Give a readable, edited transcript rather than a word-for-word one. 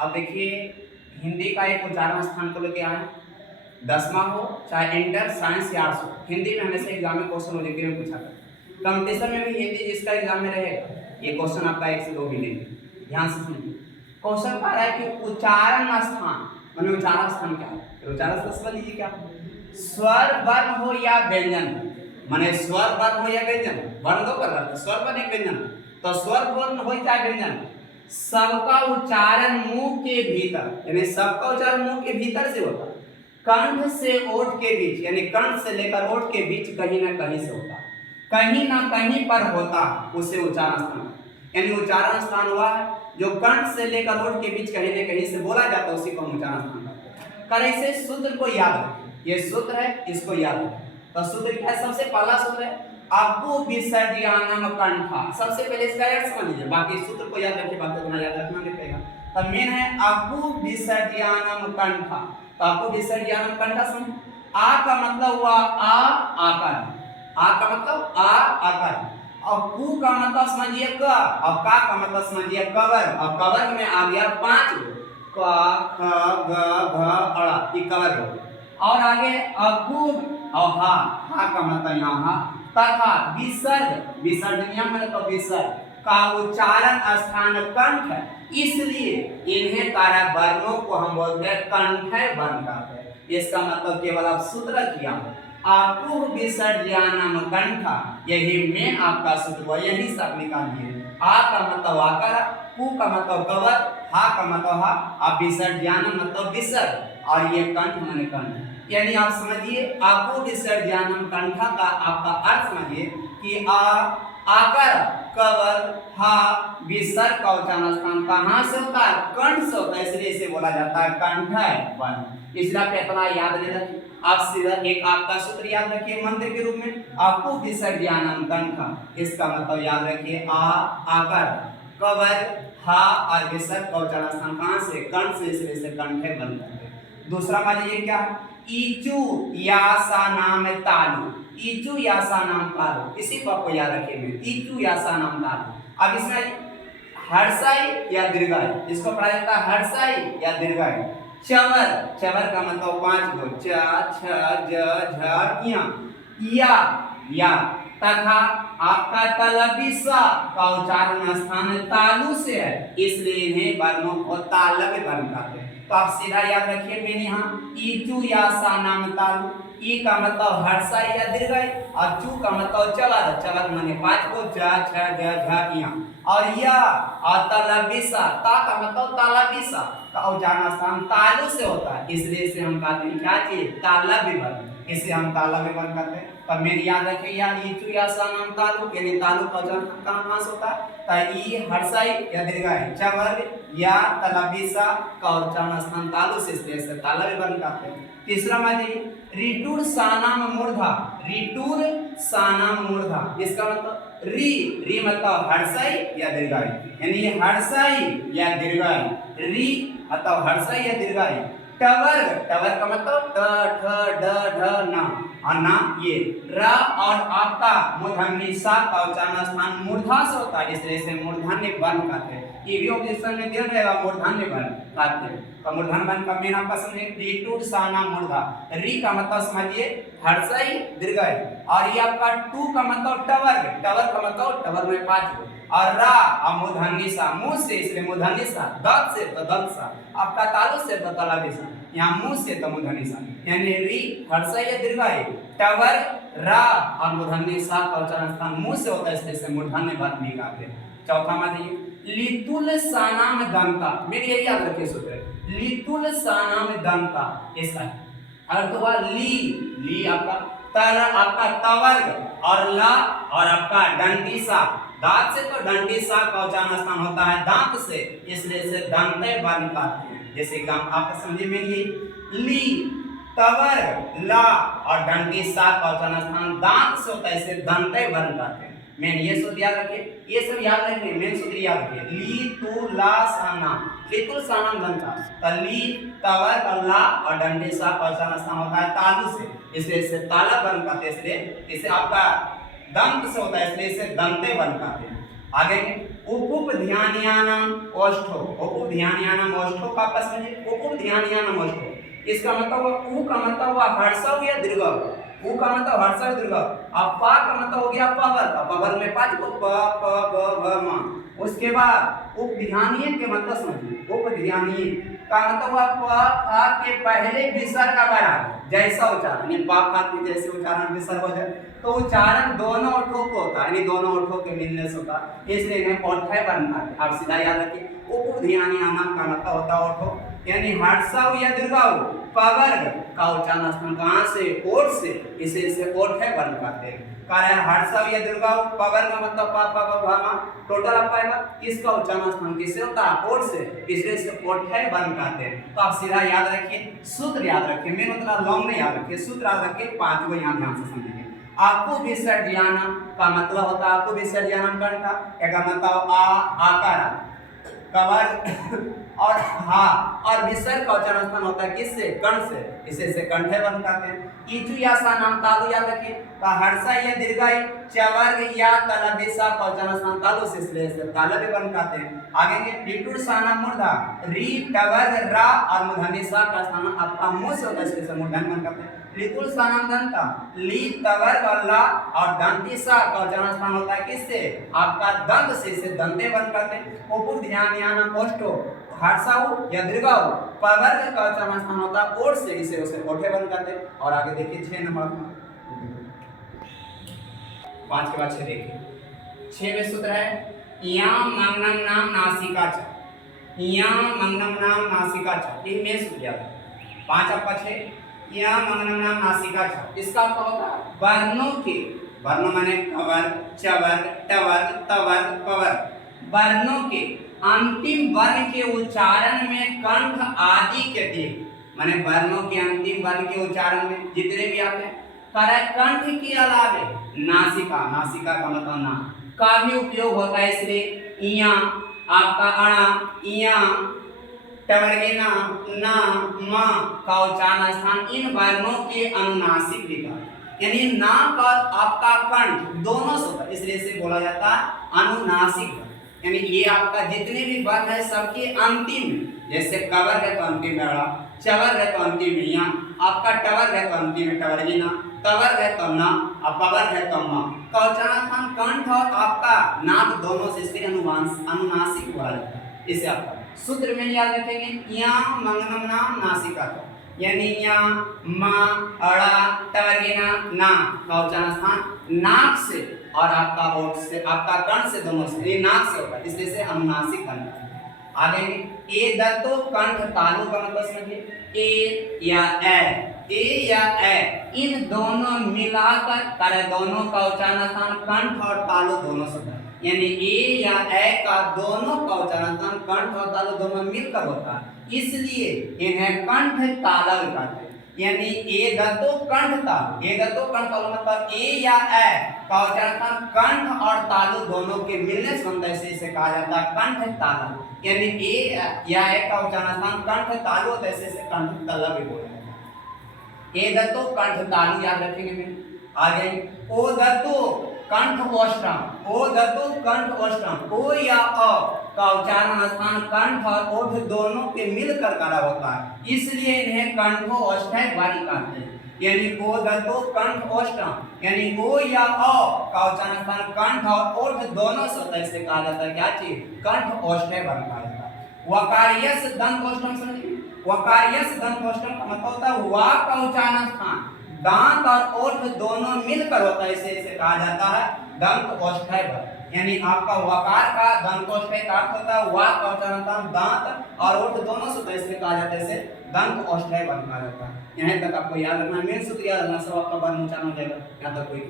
अब देखिए हिंदी का एक उच्चारण स्थान को लेके आए, 10वां हो चाहे इंटर साइंस या आर्ट्स हो, हिंदी में हमेशा एग्जाम में क्वेश्चन ऑब्जेक्टिव में पूछा था। कंपटीशन में भी हिंदी जिसका एग्जाम में रहेगा ये क्वेश्चन आपका 1 से 2 मिलेंगे। ध्यान से सुनिए, क्वेश्चन कह रहा है कि उच्चारण स्थान माने उच्चारण स्थान क्या है, फिर उच्चारण स्थान समझ लीजिए क्या, स्वर वर्ण हो या व्यंजन माने स्वर वर्ण हो या व्यंजन, वर्ण दो कर रहा था स्वर वर्ण एक व्यंजन, तो स्वर वर्ण हो चाहे व्यंजन सबका उच्चारण मुंह के भीतर यानी सबका उच्चारण मुंह के भीतर से होता है, कंठ से ओठ के बीच यानी कंठ से लेकर ओठ के बीच कहीं ना कहीं से होता, कहीं ना कहीं पर होता उसे उच्चारण स्थान, यानी उच्चारण स्थान हुआ है जो कंठ से लेकर ओठ के बीच कहीं न कहीं से बोला जाता है उसी को हम उच्चारण स्थान कहते हैं। कर इसे सूत्र को याद रखें, ये सूत्र है इसको याद रखें। तो सूत्र क्या है, सबसे पहला सूत्र है अप्पु विसर्जनम कंठा, सबसे पहले इसका अर्थ समझ लीजिए, बाकी सूत्र को याद रखिए, बाकी उतना याद रखना नहीं पड़ेगा। तो मेन है अप्पु विसर्जनम कंठा, तो अप्पु विसर्जनम कंठा समझ, आ का मतलब हुआ आ आकार, आ का मतलब आ आकार, और कु का मतलब समझिए क, और का मतलब समझिए कवर, और कवर में आ गया 5 क ख ग घ ड़, ये कवर हो, और आगे अकु और हा का मतलब यहाँ तथा विसर्ग, विसर्जनीय मतलब तो विसर्ग का उच्चारण स्थान कंठ है, इसलिए इन्हें कारक वर्णों को हम बोलते हैं कंठय वर्ण कहते हैं। इसका मतलब केवल आप सूत्र किया अप्पु विसर्जनम कंठा, यही मेन आपका सूत्र हुआ, यही सब निकालिए। आ का मतलब आकार, कु का मतलब कवर, हा का मतलब हा, अब विसर्जनम मतलब विसर्ग, और ये कंठ माने कंठ, यानी आप समझिए अप्पु विसर्जनम कंठा का आपका अर्थ समझिए कि आ आकार कवर हा विसर्ग का उच्चारण स्थान कहाँ से होता है, कंठ से होता है, इसलिए इसे बोला जाता है कंठय वर्ण। इसलिए आप इतना याद नहीं रखिए, आप सीधा एक आपका सूत्र याद रखिए मंत्र के रूप में अप्पु विसर्जनम कंठा, इसका मतलब याद रखिए आ आकार कवर हा और विसर्ग का उच्चारण स्थान कहाँ से, कंठ से, इसलिए इसे कंठय वर्ण कहते हैं। दूसरा मान ये क्या है, इचु यासा नाम तालु, इचु यासा नाम तालु, इसी को आपको याद रखिए, इचु यासा नाम तालु। अब इसमें हर्षाई या दीर्घाई, इसको पढ़ा जाता है हर्षाई या दीर्घाई। चवर, चवर का मतलब 5 गो, च छ ज झ या तथा आपका तलबिसा का उच्चारण स्थान तालु से है, इसलिए इन्हें वर्णों को तालब वर्ण कहते हैं। तो आप सीधा याद रखिए मैंने यहाँ इचु यासा नाम तालु, ई का मतलब हर्षाई या दीर्घाई, और चू का मतलब चवर, चवर माने 5 को, च छ ज झ या, और या और तलबिसा, ता का मतलब तलबिसा का उच्चारण स्थान तालु से होता है, इसलिए इसे हम कहते हैं क्या चीज, तालब वर्ण, इसे हम तालब वर्ण कहते हैं। तो मेरी याद रखिए यार इचु यासा नाम तालु, यानी तालु का उच्चारण कहाँ से होता है, तो ई हर्षाई या दीर्घाई, चवर या तलबिसा का उच्चारण स्थान तालु से, इसलिए इसे तालब वर्ण कहते हैं। तीसरा मानिए रिटुर सानाम मूर्धा, रिटुर सानाम मूर्धा, इसका मतलब री मतलब हर्षाई या दीर्घाई, यानी ये हर्षाई या दीर्घाई, री मतलब हर्षाई या दीर्घाई। टवर, टवर का मतलब ट ठ ड ढ न, और ना ये र और आपका मूर्धन्य सा का उच्चारण स्थान मूर्धा से होता है, इसलिए इसे मूर्धन्य वर्ण कहते हैं। ये भी ऑब्जेक्शन में दिया रहेगा मूर्धन्य वर्ण कहते हैं। तो मूर्धन्य वर्ण का मेन आपका समझिए रिटुर साना मूर्धा, री का मतलब समझिए हर्षाई दीर्घाई, और ये आपका टू का मतलब टवर, टवर का मतलब टवर में 5 और रा और मूर्धन्य सा, मुंह से इसलिए मूर्धन्य सा, दंत से तो दंत सा, आपका तालु से तो तालबी सा, यहाँ मुंह से तो मूर्धन्य सा, यानी री हर्षाई या दीर्घाई, टवर रा और मूर्धन्य सा का उच्चारण स्थान मुंह से होता है, इसलिए इसे मूर्धन्य वर्ण भी कहते हैं। चौथा मानिए लितुल सानाम दंता, मेरी यही याद रखिए सूत्र, लितुल सानाम दंता, इसका अर्थ हुआ ली आपका तर, आपका तवर्ग, और ला और आपका डंडी सा, दांत से तो डंडी सा का उच्चारण स्थान होता है दांत से, इसलिए इसे दंतय वर्ण कहते हैं। जैसे कि आप समझिए मेरी ली तवर ला और डंडी सा का उच्चारण स्थान दांत से होता है, इसे दंतय वर्ण कहते हैं। मेन ये सूत्र याद रखिए, ये सब याद रखिए, मेन सूत्र याद रखिए ली तू ला साना, लितुल सानाम दंता, तली तवर और ला और डंडी सा का उच्चारण स्थान होता है तालु से, इसलिए इसे ताला वर्ण कहते हैं, इसलिए इसे आपका दंत से होता है, इसलिए इसे दंते वर्ण कहते हैं। आगे उपुप ध्यानियानम ओष्ठो, उपुप ध्यानियानम ओष्ठो का आपस में उपुप ध्यानियानम ओष्ठो, इसका मतलब उ का मतलब हुआ हर्षव या दीर्घव, उ का मतलब हर्षव दीर्घव। अब पा का मतलब हो गया पवर का, पवर में पांच को प प ब भ म। उसके बाद उपध्यानीय के मतलब समझिए, उपध्यानीय का मतलब हुआ प फा के पहले विसर्ग का बराबर जैसा उच्चारण, यानी पा फा के जैसे उच्चारण विसर्ग हो जाए तो उच्चारण दोनों ओठों को होता है, यानी दोनों ओठों के मिलने से होता है, इसलिए इन्हें ओठै बनता है। आप सीधा याद रखिए, उपध्यानीयानम का मतलब होता है ओठो, यानी हर्षव या दीर्घव पवर्ग का उच्चारण स्थान कहाँ से, ओठ से, इसे ओठै वर्ण कहते हैं। कार्य हर्षव या दीर्घव पवर्ग का मतलब पा पा ब भ म, टोटल आप पाएगा, इसका उच्चारण स्थान किससे होता है, ओठ से, इसलिए इसे ओठै वर्ण कहते हैं। तो आप सीधा याद रखिए, सूत्र याद रखिए, मेन उतना लॉन्ग नहीं याद रखिए, सूत्र याद रखिए, पांच को यहाँ ध्यान से समझिए। आपको विसर्जनम का मतलब होता है, आपको विसर्जनम करना, एक मतलब आ आकार कवर और हा, और विसर्ग का उच्चारण स्थान होता है किससे, कर्ण से, इसे कंठे वर्ण कहते हैं। इचु या सा नाम तालु याद रखिए, तो हर्षा या दीर्घाई चवर्ग या तलबिसा का उच्चारण स्थान तालु से, इसलिए इसे तालबी वर्ण कहते हैं। आगे लिटुर साना मूर्धा री टवर्ग रा और मूर्धन्य का स्थान आपका मुंह से होता है, इसलिए मूर्धन्य वर्ण कहते हैं। लिकुल सानाम दंता ली तवर्ग और ला और दंती सा का उच्चारण स्थान होता है किससे, आपका दंत से, इसे दंते वर्ण कहते हैं। उपुप ध्यानियानम ओष्ठो हर्षाऊ या दीर्घाऊ पवर्ग का उच्चारण स्थान होता है ओठ से, इसे उसे ओठे वर्ण कहते हैं। और आगे देखिए 6 नंबर, 5 के बाद 6 देखिए, 6 में सूत्र है याम मंगनम नाम नासिका च, याम मंगनम नाम नासिका च, ये में सूत्र याद है। 5 आपका 6 या मंगनम नाम नासिका च, इसका क्या होता है, वर्णों के, वर्ण माने कवर्ग चवर्ग टवर्ग तवर्ग पवर्ग, वर्णों के अंतिम वर्ण के उच्चारण में कंठ आदि के दिए, माने वर्णों के अंतिम वर्ण के उच्चारण में जितने भी आते हैं, कंठ के अलावे नासिका, नासिका का मतलब ना का भी उपयोग होता है, इसलिए इया आपका अणा, इया टवर्गेना ना मा का उच्चारण स्थान इन वर्णों के अनुनासिक लिखा, यानी नाक और आपका कंठ दोनों से होता है, इसलिए इसे बोला जाता है अनुनासिक, यानी ये आपका जितने भी वर्ण है सबके अंतिम, जैसे कवर है तो अंतिम में अड़ा, चवर है तो अंतिम में या, आपका टवर है तो अंतिम में टवर्गेना, तवर है तो ना, और पवर है तो मा का उच्चारण स्थान कंठ और आपका नाक दोनों से, इसलिए अनुनासिक बोला जाता है। इसे आपका सूत्र में याद रखेंगे, या मंगनम नाम नासिका का, यानी या मा अड़ा टवर्गेना ना का उच्चारण स्थान नाक से और आपका ओठ से, आपका कर्ण से, दोनों से, ये नाक से होगा, इसलिए से अनुनासिक बनता है। आगे ए दत्तो कंठ तालु का मतलब समझिए, ए या ए इन दोनों मिलाकर कर दोनों का उच्चारण स्थान कंठ और तालु दोनों से होता है, यानी ए या ए का दोनों का उच्चारण स्थान कंठ और तालु दोनों मिलकर होता है, इसलिए इन्हें कंठ तालव कहते हैं। यानी ए दत्तो कंठ तालु, ए दत्तो कंठ तालु मतलब ए या ए का उच्चारण कंठ और तालु दोनों के मिलने से बनता है, इसे कहा जाता है कंठ तालव, यानी ए या ए का उच्चारण कंठ तालु होता है, इसे कंठ तालव भी बोला जाता है। ए दत्तो कंठ तालु याद रखेंगे मैं। आगे ओ दत्तो कंठ ओष्ठम, ओ दत्तो कंठ ओष्ठम, ओ या अ का उच्चारण स्थान कंठ और ओठ दोनों के मिलकर करा होता है, इसलिए इन्हें कंठो ओष्ठै वाली कहते हैं। यानी ओ दत्तो कंठ ओष्ठम, यानी ओ या अ का उच्चारण स्थान कंठ और ओठ दोनों से होता है, इसे कहा जाता है क्या चीज, कंठ ओष्ठै वाली कहा जाता है। वकार्यस दंत ओष्ठम समझिए, वकार्यस दंत ओष्ठम का मतलब होता है वा का उच्चारण स्थान दांत और ओठ दोनों मिलकर होता है, इसे कहा जाता है दंत ओष्ठै, यानी आपका वकार का दंत ओष्ठै का अर्थ होता है वा का उच्चारण दांत और ओठ दोनों से, इसलिए कहा जाता है इसे दंत ओष्ठै कहा जाता है। यहाँ तक आपको याद रखना, मेन सूत्र याद रखना, सब आपका वर्ण उच्चारण हो जाएगा, यहाँ तक कोई